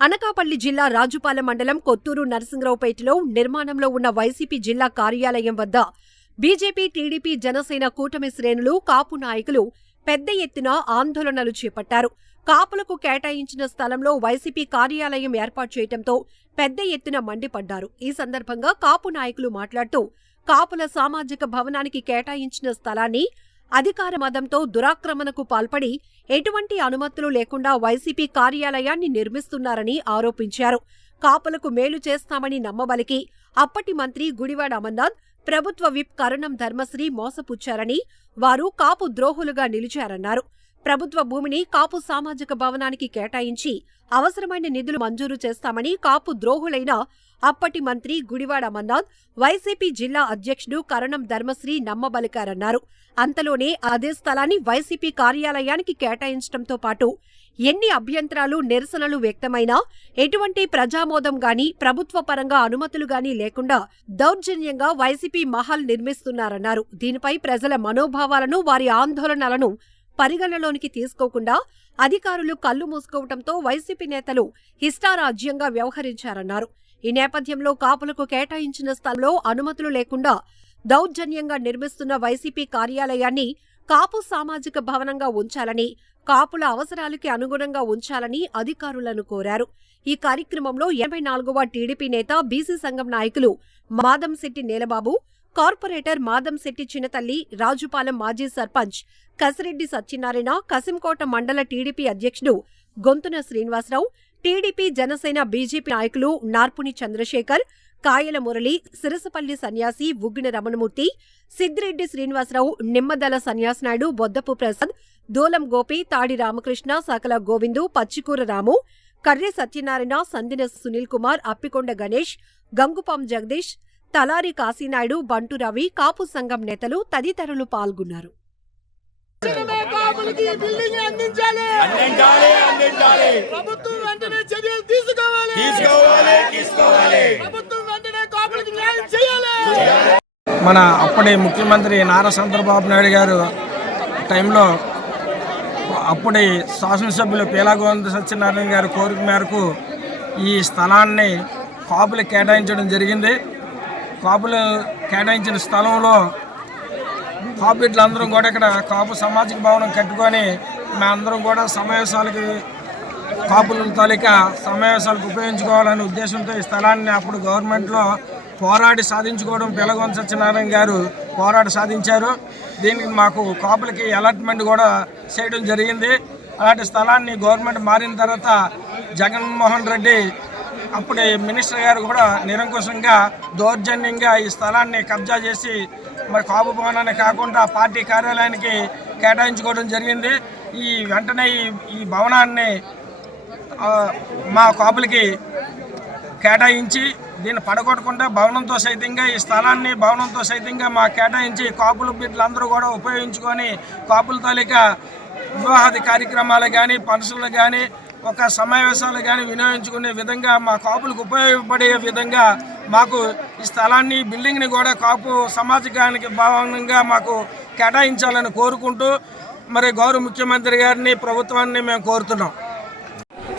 అనకాపల్లి జిల్లా రాజుపాలెం మండలం కొత్తూరు నరసింగరావుపేటలో నిర్మాణంలో ఉన్న వైసీపీ జిల్లా కార్యాలయం వద్ద బీజేపీ టీడీపీ జనసేన కూటమి శ్రేణులు కాపు నాయకులు పెద్ద ఎత్తున ఆందోళనలు చేపట్టారు. కాపులకు కేటాయించిన స్థలంలో వైసీపీ కార్యాలయం ఏర్పాటు చేయడంతో పెద్ద ఎత్తున మండిపడ్డారు. ఈ సందర్భంగా కాపు నాయకులు మాట్లాడుతూ కాపుల సామాజిక భవనానికి కేటాయించిన స్థలాన్ని అధికార మదంతో దురాక్రమణకు పాల్పడి ఎటువంటి అనుమతులు లేకుండా వైసీపీ కార్యాలయాన్ని నిర్మిస్తున్నారని ఆరోపించారు. కాపులకు మేలు చేస్తామని నమ్మబలికి అప్పటి మంత్రి గుడివాడ అమర్నాథ్ ప్రభుత్వ విప్ కరణం ధర్మశ్రీ మోసపుచ్చారని వారు కాపు ద్రోహులుగా నిలిచారన్నారు. ప్రభుత్వ భూమిని కాపు సామాజిక భవనానికి కేటాయించి అవసరమైన నిధులు మంజూరు చేస్తామని కాపు ద్రోహులైన అప్పటి మంత్రి గుడివాడ అమర్నాథ్ వైసీపీ జిల్లా అధ్యక్షుడు కరణం ధర్మశ్రీ నమ్మబలికారన్నారు. అంతలోనే అదే స్థలాన్ని వైసీపీ కార్యాలయానికి కేటాయించడంతో పాటు ఎన్ని అభ్యంతరాలు నిరసనలు వ్యక్తమైనా ఎటువంటి ప్రజామోదం గాని ప్రభుత్వ పరంగా అనుమతులు గాని లేకుండా దౌర్జన్యంగా వైసీపీ మహల్ నిర్మిస్తున్నారన్నారు. దీనిపై ప్రజల మనోభావాలను వారి ఆందోళనలను పరిగణలోనికి తీసుకోకుండా అధికారులు కళ్ళు మూసుకోవడంతో వైసీపీ నేతలు ఇష్టారాజ్యంగా వ్యవహరించారన్నారు. ఈ నేపథ్యంలో కాపులకు కేటాయించిన స్థలంలో అనుమతులు లేకుండా దౌర్జన్యంగా నిర్మిస్తున్న వైసీపీ కార్యాలయాన్ని కాపు సామాజిక భవనంగా ఉంచాలని కాపుల అవసరాలకి అనుగుణంగా ఉంచాలని అధికారులను కోరారు. ఈ కార్యక్రమంలో ఎనభై నాలుగవ టీడీపీ నేత బీసీ సంఘం నాయకులు మాదంశెట్టి నీలబాబు కార్పొరేటర్ మాదంశెట్టి చిన్నతల్లి రాజుపాలెం మాజీ సర్పంచ్ కసిరెడ్డి సత్యనారాయణ కసింకోట మండల టీడీపీ అధ్యక్షుడు గొంతున శ్రీనివాసరావు టీడీపీ జనసేన బీజేపీ నాయకులు నార్పుని చంద్రశేఖర్ కాయల మురళి సిరసపల్లి సన్యాసి ఉగ్గిన రమణమూర్తి సిద్దిరెడ్డి శ్రీనివాసరావు నిమ్మదల సన్యాసనాయుడు బొద్దపు ప్రసాద్ దూలం గోపి తాడి రామకృష్ణ సకల గోవిందు పచ్చికూర రాము కర్రె సత్యనారాయణ సందిన సునీల్ కుమార్ అప్పికొండ గణేష్ గంగుపాం జగదీష్ తలారి కాశీనాయుడు బంటు రవి కాపు సంఘం నేతలు తదితరులు పాల్గొన్నారు. తక్షణమే కాపులకి ఈ బిల్డింగ్ అందించాలి. అందించాలి అందించాలి. ప్రభుత్వం వెంటనే చర్యలు తీసుకోవాలి. తీసుకోవాలి తీసుకోవాలి. ప్రభుత్వం వెంటనే కాపులకి న్యాయం చేయాలి. మన అప్పటి ముఖ్యమంత్రి నారా చంద్రబాబు నాయుడు గారు టైంలో అప్పటి శాసనసభ్యులు పీలాగోవింద సత్యనారాయణ గారి కోరిక మేరకు ఈ స్థలాన్ని కాపులు కేటాయించడం జరిగింది. కాపులు కేటాయించిన స్థలంలో కాపులందరం కూడా ఇక్కడ కాపు సామాజిక భవనం కట్టుకొని మేమందరం కూడా సమావేశాలకి కాపుల తాలూకా సమావేశాలకు ఉపయోగించుకోవాలనే ఉద్దేశంతో ఈ స్థలాన్ని అప్పుడు గవర్నమెంట్లో పోరాడి సాధించుకోవడం పిలగొంద సత్యనారాయణ గారు పోరాడి సాధించారు. దీనికి మాకు కాపులకి అలాట్మెంట్ కూడా చేయడం జరిగింది. అలాంటి స్థలాన్ని గవర్నమెంట్ మారిన తర్వాత జగన్మోహన్ రెడ్డి అప్పుడు మినిస్టర్ గారు కూడా నిరంకుశంగా దౌర్జన్యంగా ఈ స్థలాన్ని కబ్జా చేసి మరి కాపు భవనాన్ని కాకుండా పార్టీ కార్యాలయానికి కేటాయించుకోవడం జరిగింది. ఈ వెంటనే ఈ భవనాన్ని మా కాపులకి కేటాయించి దీన్ని పడగొట్టకుండా భవనంతో సైతంగా ఈ స్థలాన్ని భవనంతో సైతంగా మా కేటాయించి కాపులు బిడ్డలందరూ కూడా ఉపయోగించుకొని కాపుల తాలూకా వివాహాది కార్యక్రమాలు కానీ పనసులు కానీ ఒక సమావేశాలు కానీ వినియోగించుకునే విధంగా మా కాపులకు ఉపయోగపడే విధంగా మాకు ఈ స్థలాన్ని బిల్డింగ్ని కూడా కాపు సమాజానికి భావనంగా మాకు కేటాయించాలని కోరుకుంటూ మరి గౌరవ ముఖ్యమంత్రి గారిని ప్రభుత్వాన్ని మేము కోరుతున్నాం.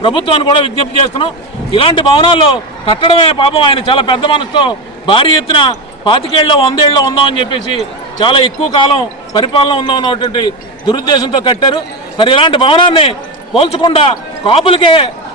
ప్రభుత్వాన్ని కూడా విజ్ఞప్తి చేస్తున్నాం. ఇలాంటి భవనాల్లో కట్టడమే పాపం. ఆయన చాలా పెద్ద మనసుతో భారీ ఎత్తున పాతికేళ్ళలో వందేళ్ళలో ఉందామని చెప్పేసి చాలా ఎక్కువ కాలం పరిపాలన ఉందాం అన్నటువంటి దురుద్దేశంతో కట్టారు. మరి ఇలాంటి భవనాన్ని పోల్చకుండా కాపులకే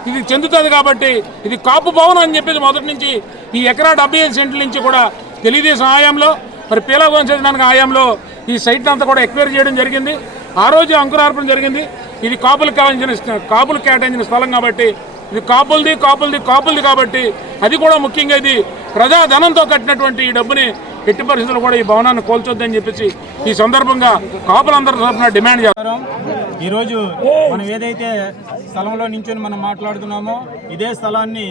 ఇది చెందుతుంది కాబట్టి ఇది కాపు భవనం అని చెప్పేసి మొదటి నుంచి ఈ ఎకరా డెబ్బై ఐదు సెంట్ల నుంచి కూడా తెలుగుదేశం హయాంలో మరి పీలగోన్ చదవడానికి హయాంలో ఈ సైట్ అంతా కూడా ఎక్వైర్ చేయడం జరిగింది. ఆ రోజు అంకురార్పణ జరిగింది. ఇది కాపులకు కేటాయించిన కాపులు కేటాయించిన స్థలం కాబట్టి ఇది కాపులది కాపులది కాపులది కాబట్టి అది కూడా ముఖ్యంగా ఇది ప్రజాధనంతో కట్టినటువంటి ఈ డబ్బుని ఎట్టి పరిస్థితుల్లో కూడా ఈ భవనాన్ని కోల్చొద్దని చెప్పేసి ఈ సందర్భంగా కాపులందరి తరఫున డిమాండ్ చేస్తారు ఈరోజు మనం ఏదైతే స్థలంలో నించొని మనం మాట్లాడుతున్నామో ఇదే స్థలాన్ని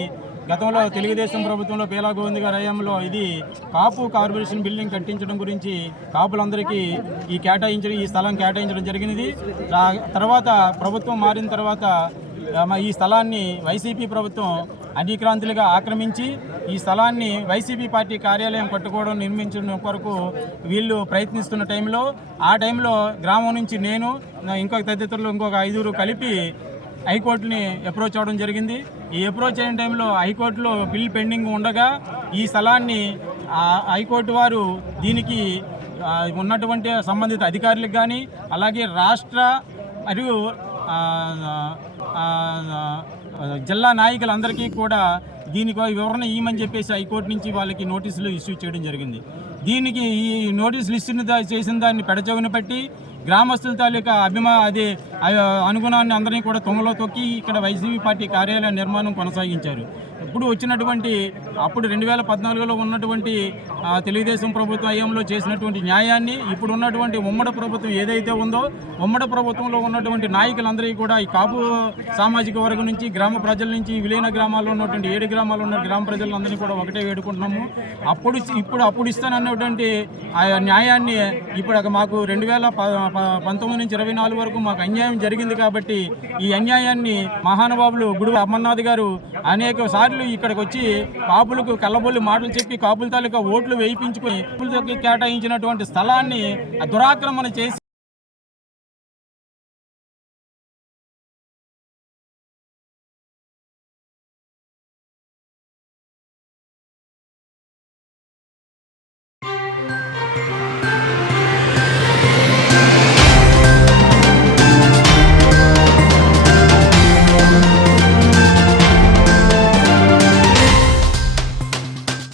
గతంలో తెలుగుదేశం ప్రభుత్వంలో పేలా గోవింద్ గారి హయాంలో ఇది కాపు కార్పొరేషన్ బిల్డింగ్ కట్టించడం గురించి కాపులందరికీ ఈ కేటాయించడం ఈ స్థలం కేటాయించడం జరిగినది. తర్వాత ప్రభుత్వం మారిన తర్వాత ఈ స్థలాన్ని వైసీపీ ప్రభుత్వం అధిక్రాంతులుగా ఆక్రమించి ఈ స్థలాన్ని వైసీపీ పార్టీ కార్యాలయం కట్టుకోవడం నిర్మించడం కొరకు వీళ్ళు ప్రయత్నిస్తున్న టైంలో ఆ టైంలో గ్రామం నుంచి నేను ఇంకొక తదితరులు ఇంకొక ఐదుగురు కలిపి హైకోర్టుని అప్రోచ్ అవ్వడం జరిగింది. ఈ అప్రోచ్ అయిన టైంలో హైకోర్టులో బిల్ పెండింగ్ ఉండగా ఈ స్థలాన్ని హైకోర్టు వారు దీనికి ఉన్నటువంటి సంబంధిత అధికారులకు కానీ అలాగే రాష్ట్ర మరియు జిల్లా నాయకులందరికీ కూడా దీనికి వివరణ ఇవ్వమని చెప్పేసి హైకోర్టు నుంచి వాళ్ళకి నోటీసులు ఇష్యూ చేయడం జరిగింది. దీనికి ఈ నోటీసులు ఇచ్చిన చేసిన దాన్ని పెడచెవిన పట్టి గ్రామస్తుల తాలూకా అభిమా అది అనుగుణాన్ని అందరినీ కూడా తొంగలో తొక్కి ఇక్కడ వైసీపీ పార్టీ కార్యాలయ నిర్మాణం కొనసాగించారు. ఇప్పుడు వచ్చినటువంటి అప్పుడు రెండు వేల పద్నాలుగులో ఉన్నటువంటి తెలుగుదేశం ప్రభుత్వం హయాంలో చేసినటువంటి న్యాయాన్ని ఇప్పుడు ఉన్నటువంటి ఉమ్మడి ప్రభుత్వం ఏదైతే ఉందో ఉమ్మడి ప్రభుత్వంలో ఉన్నటువంటి నాయకులందరికీ కూడా ఈ కాపు సామాజిక వర్గం నుంచి గ్రామ ప్రజల నుంచి విలీన గ్రామాల్లో ఉన్నటువంటి ఏడు గ్రామాల్లో ఉన్న గ్రామ ప్రజలందరినీ కూడా ఒకటే వేడుకుంటున్నాము. అప్పుడు ఇప్పుడు అప్పుడు ఇస్తానన్నటువంటి ఆ న్యాయాన్ని ఇప్పుడు మాకు రెండు వేల ప- పంతొమ్మిది నుంచి ఇరవై నాలుగు వరకు మాకు అన్యాయం జరిగింది కాబట్టి ఈ అన్యాయాన్ని మహానుభావులు గుడి అమర్నాథ్ గారు అనేక సార్లు ఇక్కడికి వచ్చి కాపులకు కళ్ళబొల్లి మాటలు చెప్పి కాపుల తాలూకా ఓట్లు వేయించుకుని కాపులతో కేటాయించినటువంటి స్థలాన్ని దురాక్రమణ చేసి